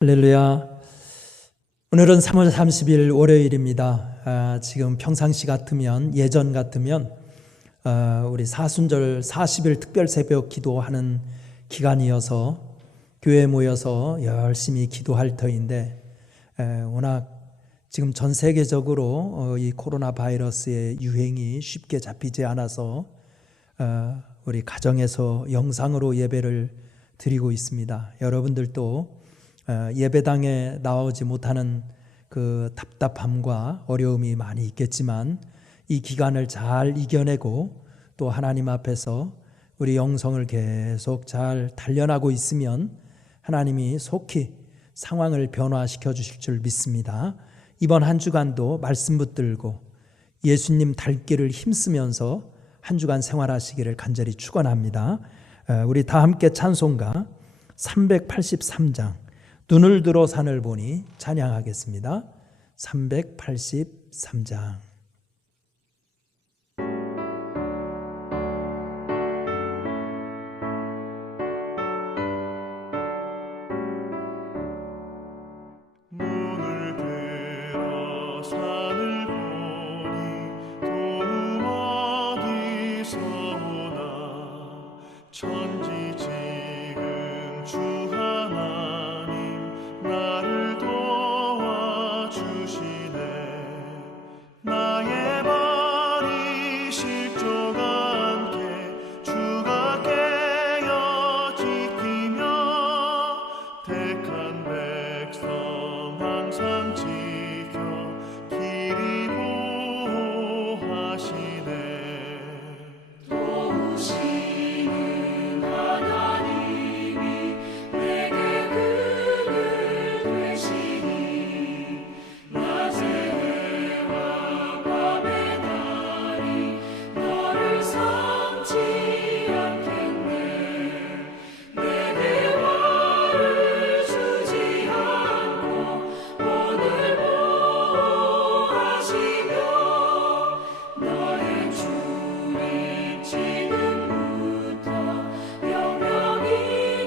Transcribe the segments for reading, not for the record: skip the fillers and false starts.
할렐루야. 오늘은 3월 30일 월요일입니다. 지금 평상시 같으면, 예전 같으면 우리 사순절 40일 특별 새벽 기도하는 기간이어서 교회에 모여서 열심히 기도할 터인데, 워낙 지금 전 세계적으로 이 코로나 바이러스의 유행이 쉽게 잡히지 않아서 우리 가정에서 영상으로 예배를 드리고 있습니다. 여러분들도 예배당에 나오지 못하는 그 답답함과 어려움이 많이 있겠지만, 이 기간을 잘 이겨내고 또 하나님 앞에서 우리 영성을 계속 잘 단련하고 있으면 하나님이 속히 상황을 변화시켜 주실 줄 믿습니다. 이번 한 주간도 말씀 붙들고 예수님 닮기를 힘쓰면서 한 주간 생활하시기를 간절히 축원합니다. 우리 다 함께 찬송가 383장 눈을 들어 산을 보니 찬양하겠습니다. 383장. 눈을 들어 산을 보니 도움 어디서 오나 천지지은 주 하나님 나를 도와주시네. 나의 발이 실족 않게 주가 깨어 지키며 택한 백성 항상 지켜 길이 보호하시네. 도우시는 하나님이 내게 그늘 되시니 낮의 해와 밤의 달이 너를 삼지 않겠네. 내게 화를 주지 않고 오늘 보호하시며 나의 주님 지금부터 영영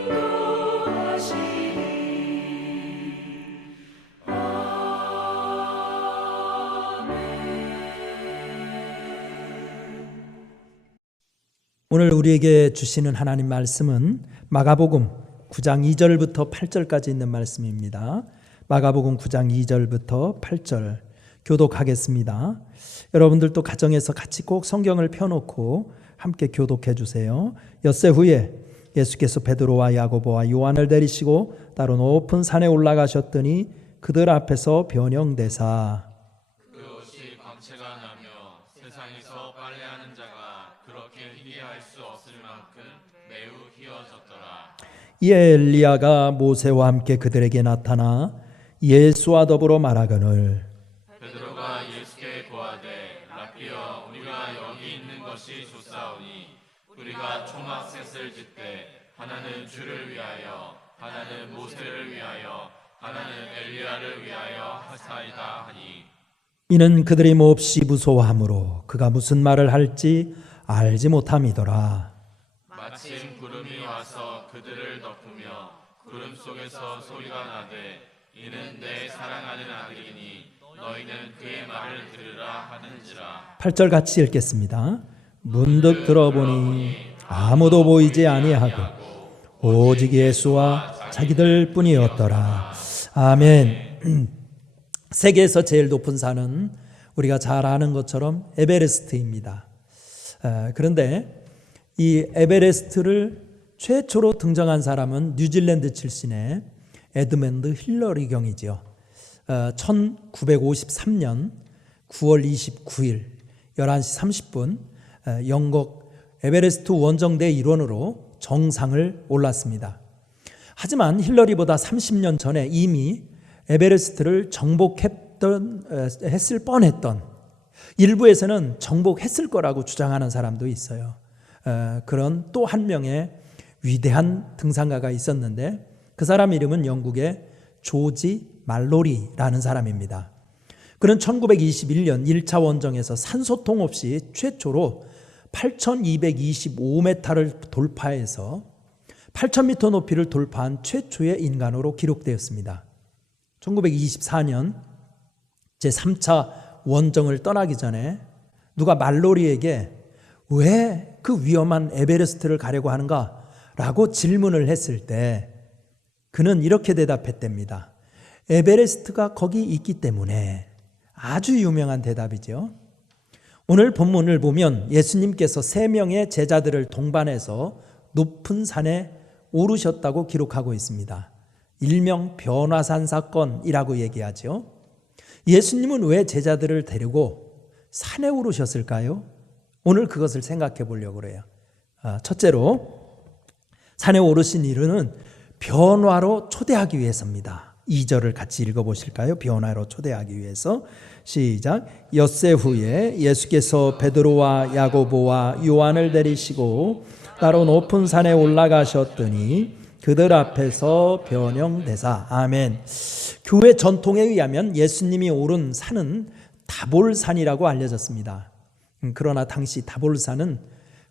인도하시니. 오늘 우리에게 주시는 하나님 말씀은 마가복음 9장 2절부터 8절까지 있는 말씀입니다. 마가복음 9장 2절부터 8절 교독하겠습니다. 여러분들도 가정에서 같이 꼭 성경을 펴놓고 함께 교독해 주세요. 엿새 후에 예수께서 베드로와 야고보와 요한을 데리시고 따로 높은 산에 올라가셨더니 그들 앞에서 변형되사 그 옷이 광채가 나며 세상에서 빨래하는 자가 그렇게 희귀할 수 없을 만큼 매우 희어졌더라. 이에 엘리야가 모세와 함께 그들에게 나타나 예수와 더불어 말하거늘 베드로가 예수께 고하되 라피여 우리가 여기 있는 것이 좋사오니 우리가 초막셋을 짓되 하나는 주를 위하여 하나는 모세를 위하여 하나는 엘리야를 위하여 하사이다 하니 이는 그들이 몹시 무서워하므로 그가 무슨 말을 할지 알지 못함이더라. 마침 구름이 와서 그들을 덮으며 구름 속에서 소리가 나되 이는 내 사랑하는 아들이니 너희는 그의 말을 들으라 하는지라. 8절 같이 읽겠습니다. 문득 들어보니 아무도 보이지 아니하고 오직 예수와 자기들 뿐이었더라. 아멘. 세계에서 제일 높은 산은 우리가 잘 아는 것처럼 에베레스트입니다. 그런데 이 에베레스트를 최초로 등정한 사람은 뉴질랜드 출신의 에드먼드 힐러리 경이죠. 1953년 9월 29일 11시 30분 영국 에베레스트 원정대 일원으로 정상을 올랐습니다. 하지만 힐러리보다 30년 전에 이미 에베레스트를 정복했을 뻔했던, 일부에서는 정복했을 거라고 주장하는 사람도 있어요. 그런 또 한 명의 위대한 등산가가 있었는데 그 사람 이름은 영국의 조지 말로리라는 사람입니다. 그는 1921년 1차 원정에서 산소통 없이 최초로 8,225m를 돌파해서 8,000m 높이를 돌파한 최초의 인간으로 기록되었습니다. 1924년 제3차 원정을 떠나기 전에 누가 말로리에게 왜 그 위험한 에베레스트를 가려고 하는가? 라고 질문을 했을 때 그는 이렇게 대답했답니다. 에베레스트가 거기 있기 때문에. 아주 유명한 대답이죠. 오늘 본문을 보면 예수님께서 3명의 제자들을 동반해서 높은 산에 오르셨다고 기록하고 있습니다. 일명 변화산 사건이라고 얘기하죠. 예수님은 왜 제자들을 데리고 산에 오르셨을까요? 오늘 그것을 생각해 보려고 그래요. 첫째로 산에 오르신 이유는 변화로 초대하기 위해서입니다. 2절을 같이 읽어보실까요? 변화로 초대하기 위해서. 시작. 엿새 후에 예수께서 베드로와 야고보와 요한을 데리시고 따로 높은 산에 올라가셨더니 그들 앞에서 변형되사. 아멘. 교회 전통에 의하면 예수님이 오른 산은 다볼산이라고 알려졌습니다. 그러나 당시 다볼산은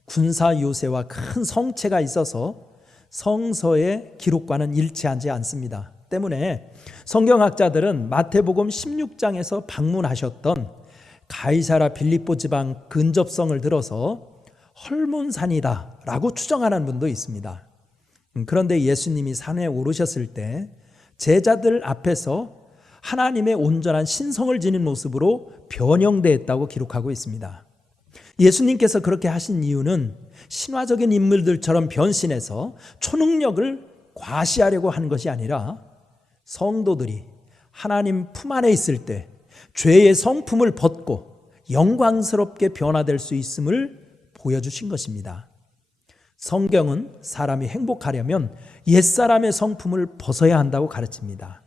군사 요새와 큰 성체가 있어서 성서의 기록과는 일치하지 않습니다. 때문에 성경학자들은 마태복음 16장에서 방문하셨던 가이사라 빌립보 지방 근접성을 들어서 헐몬산이다 라고 추정하는 분도 있습니다. 그런데 예수님이 산에 오르셨을 때 제자들 앞에서 하나님의 온전한 신성을 지닌 모습으로 변형되었다고 기록하고 있습니다. 예수님께서 그렇게 하신 이유는 신화적인 인물들처럼 변신해서 초능력을 과시하려고 한 것이 아니라 성도들이 하나님 품 안에 있을 때 죄의 성품을 벗고 영광스럽게 변화될 수 있음을 보여주신 것입니다. 성경은 사람이 행복하려면 옛사람의 성품을 벗어야 한다고 가르칩니다.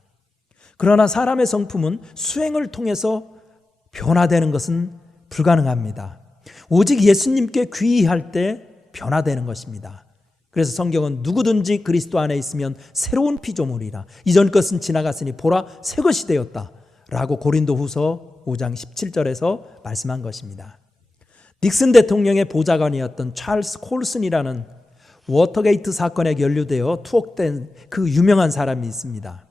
그러나 사람의 성품은 수행을 통해서 변화되는 것은 불가능합니다. 오직 예수님께 귀의할 때 변화되는 것입니다. 그래서 성경은 누구든지 그리스도 안에 있으면 새로운 피조물이라 이전 것은 지나갔으니 보라 새 것이 되었다 라고 고린도후서 5장 17절에서 말씀한 것입니다. 닉슨 대통령의 보좌관이었던 찰스 콜슨이라는 워터게이트 사건에 연루되어 투옥된 그 유명한 사람이 있습니다.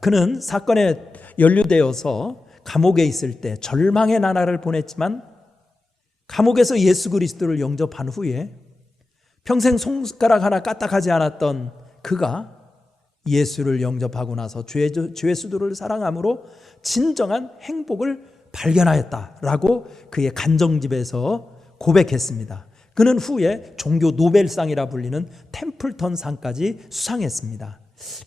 그는 사건에 연루되어서 감옥에 있을 때 절망의 나날을 보냈지만 감옥에서 예수 그리스도를 영접한 후에 평생 손가락 하나 까딱하지 않았던 그가 예수를 영접하고 나서 죄 수도를 사랑함으로 진정한 행복을 발견하였다라고 그의 간정집에서 고백했습니다. 그는 후에 종교 노벨상이라 불리는 템플턴상까지 수상했습니다.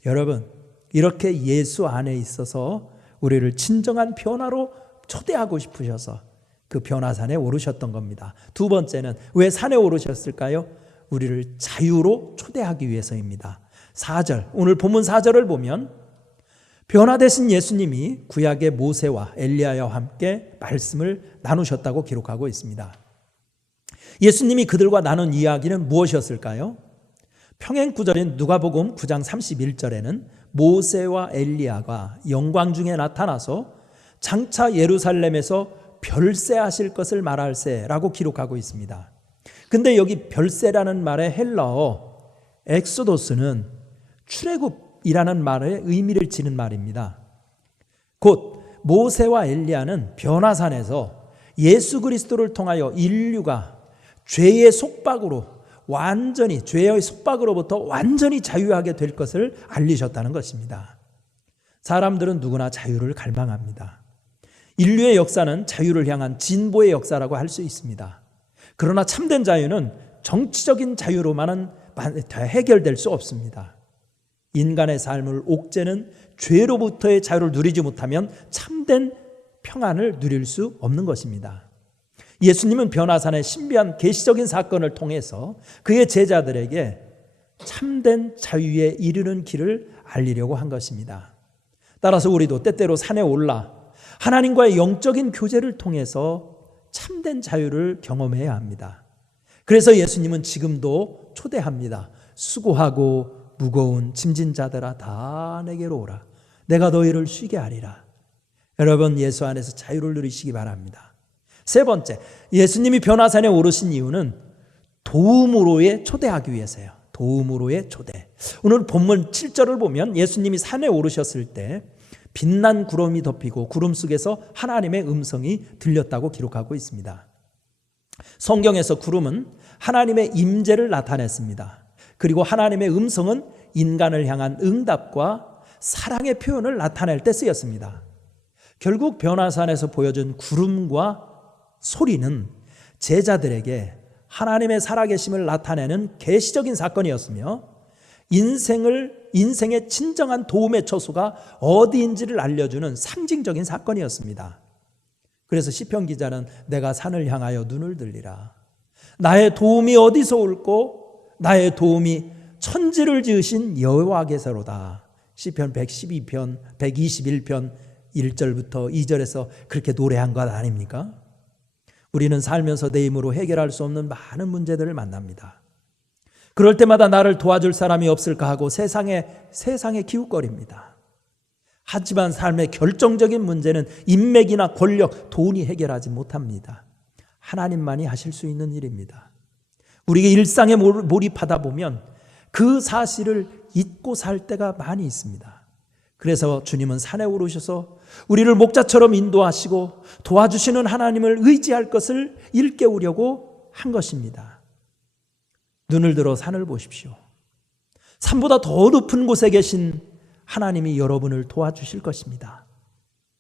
여러분, 이렇게 예수 안에 있어서 우리를 진정한 변화로 초대하고 싶으셔서 그 변화산에 오르셨던 겁니다. 두 번째는 왜 산에 오르셨을까요? 우리를 자유로 초대하기 위해서입니다. 4절, 오늘 본문 4절을 보면 변화되신 예수님이 구약의 모세와 엘리야와 함께 말씀을 나누셨다고 기록하고 있습니다. 예수님이 그들과 나눈 이야기는 무엇이었을까요? 평행구절인 누가복음 9장 31절에는 모세와 엘리야가 영광 중에 나타나서 장차 예루살렘에서 별세하실 것을 말할세라고 기록하고 있습니다. 근데 여기 별세라는 말의 헬라어 엑소도스는 출애굽이라는 말의 의미를 지닌 말입니다. 곧 모세와 엘리야는 변화산에서 예수 그리스도를 통하여 인류가 죄의 속박으로부터 완전히 자유하게 될 것을 알리셨다는 것입니다. 사람들은 누구나 자유를 갈망합니다. 인류의 역사는 자유를 향한 진보의 역사라고 할 수 있습니다. 그러나 참된 자유는 정치적인 자유로만은 해결될 수 없습니다. 인간의 삶을 옥죄는 죄로부터의 자유를 누리지 못하면 참된 평안을 누릴 수 없는 것입니다. 예수님은 변화산의 신비한 계시적인 사건을 통해서 그의 제자들에게 참된 자유에 이르는 길을 알리려고 한 것입니다. 따라서 우리도 때때로 산에 올라 하나님과의 영적인 교제를 통해서 참된 자유를 경험해야 합니다. 그래서 예수님은 지금도 초대합니다. 수고하고 무거운 짐진 자들아 다 내게로 오라. 내가 너희를 쉬게 하리라. 여러분, 예수 안에서 자유를 누리시기 바랍니다. 세 번째, 예수님이 변화산에 오르신 이유는 도움으로의 초대하기 위해서요. 도움으로의 초대. 오늘 본문 7절을 보면 예수님이 산에 오르셨을 때 빛난 구름이 덮이고 구름 속에서 하나님의 음성이 들렸다고 기록하고 있습니다. 성경에서 구름은 하나님의 임재를 나타냈습니다. 그리고 하나님의 음성은 인간을 향한 응답과 사랑의 표현을 나타낼 때 쓰였습니다. 결국 변화산에서 보여준 구름과 소리는 제자들에게 하나님의 살아계심을 나타내는 계시적인 사건이었으며 인생의 진정한 도움의 처소가 어디인지를 알려주는 상징적인 사건이었습니다. 그래서 시편 기자는 내가 산을 향하여 눈을 들리라. 나의 도움이 어디서 올꼬? 나의 도움이 천지를 지으신 여호와께서로다. 시편 112편, 121편 1절부터 2절에서 그렇게 노래한 것 아닙니까? 우리는 살면서 내 힘으로 해결할 수 없는 많은 문제들을 만납니다. 그럴 때마다 나를 도와줄 사람이 없을까 하고 세상에 기웃거립니다. 하지만 삶의 결정적인 문제는 인맥이나 권력, 돈이 해결하지 못합니다. 하나님만이 하실 수 있는 일입니다. 우리가 일상에 몰입하다 보면 그 사실을 잊고 살 때가 많이 있습니다. 그래서 주님은 산에 오르셔서 우리를 목자처럼 인도하시고 도와주시는 하나님을 의지할 것을 일깨우려고 한 것입니다. 눈을 들어 산을 보십시오. 산보다 더 높은 곳에 계신 하나님이 여러분을 도와주실 것입니다.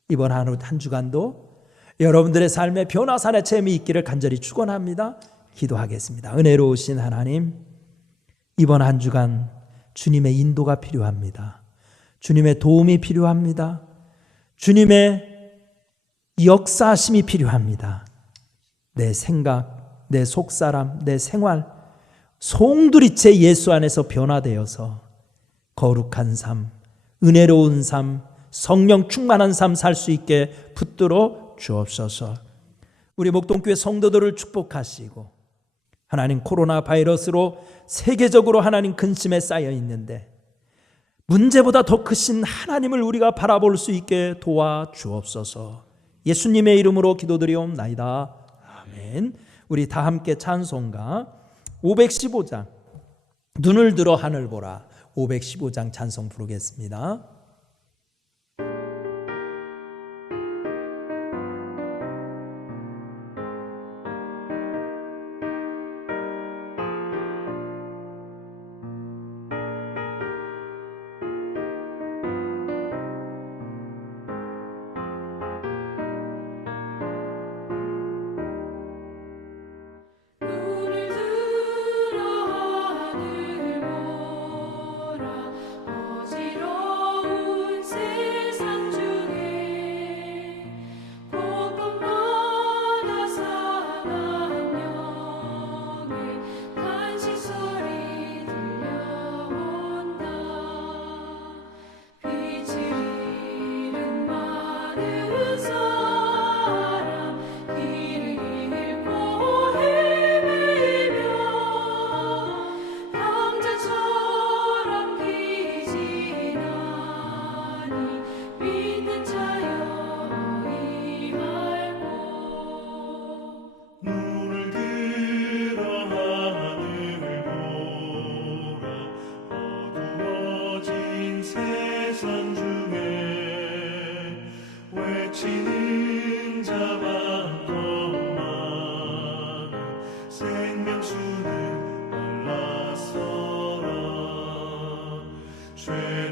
이번 한 주간도 여러분들의 삶의 변화산의 체험이 있기를 간절히 축원합니다. 기도하겠습니다. 은혜로우신 하나님, 이번 한 주간 주님의 인도가 필요합니다. 주님의 도움이 필요합니다. 주님의 역사하심이 필요합니다. 내 생각, 내 속사람, 내 생활 송두리째 예수 안에서 변화되어서 거룩한 삶, 은혜로운 삶, 성령 충만한 삶 살 수 있게 붙들어 주옵소서. 우리 목동교회 성도들을 축복하시고, 하나님 코로나 바이러스로 세계적으로 하나님 근심에 쌓여 있는데 문제보다 더 크신 하나님을 우리가 바라볼 수 있게 도와주옵소서. 예수님의 이름으로 기도드리옵나이다. 아멘. 우리 다 함께 찬송가 515장 눈을 들어 하늘 보라 515장 찬송 부르겠습니다. 눈을 들어 하늘 보라 어지러운 세상 중에 곳곳마다 상한 영의 간식 소리 들려온다. 빛을 잃은 많은 사람 길을 잃고 헤매며 형제처럼 기진하니 믿는 자여 어이할꼬. 눈을 들어 하늘을 보라 어두워진 세상 중에 외치는 자 많고 많은 생명수는 말라서라. 죄를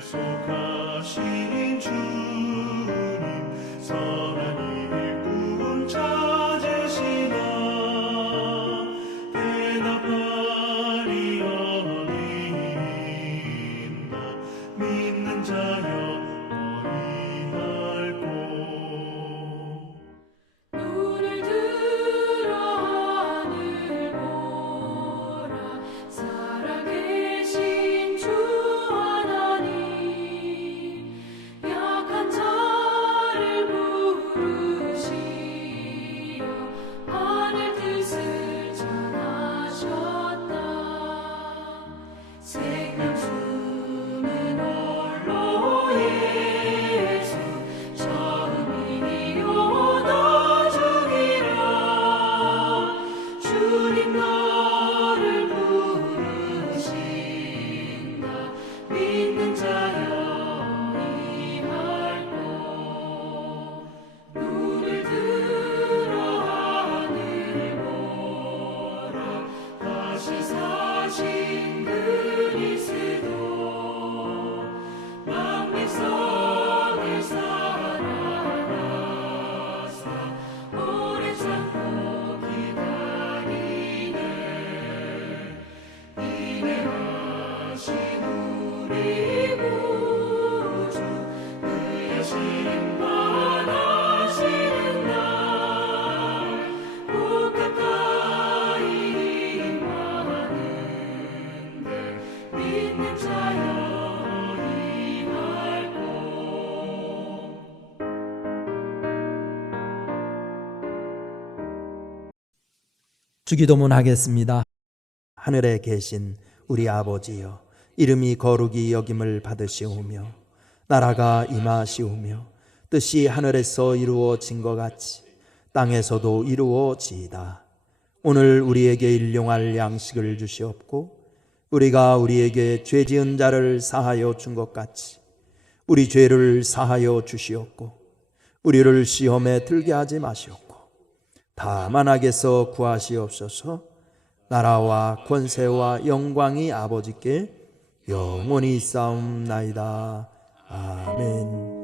대속하신 주님 선한 일꾼 찾으시나 대답하리 어디 있나 믿는 자여 어이할꼬. 눈을 들어 하늘 보라 살아계신 주 하나님 약한 자를 부르시어 하늘 뜻을 전하셨다. 생명수는 홀로 주기도문 하겠습니다. 하늘에 계신 우리 아버지여, 이름이 거룩히 여김을 받으시오며 나라가 임하시오며 뜻이 하늘에서 이루어진 것 같이 땅에서도 이루어지이다. 오늘 우리에게 일용할 양식을 주시옵고 우리가 우리에게 죄 지은 자를 사하여 준 것 같이 우리 죄를 사하여 주시옵고 우리를 시험에 들게 하지 마시옵고 다만 악에서 구하시옵소서. 나라와 권세와 영광이 아버지께 영원히 있사옵나이다. 아멘.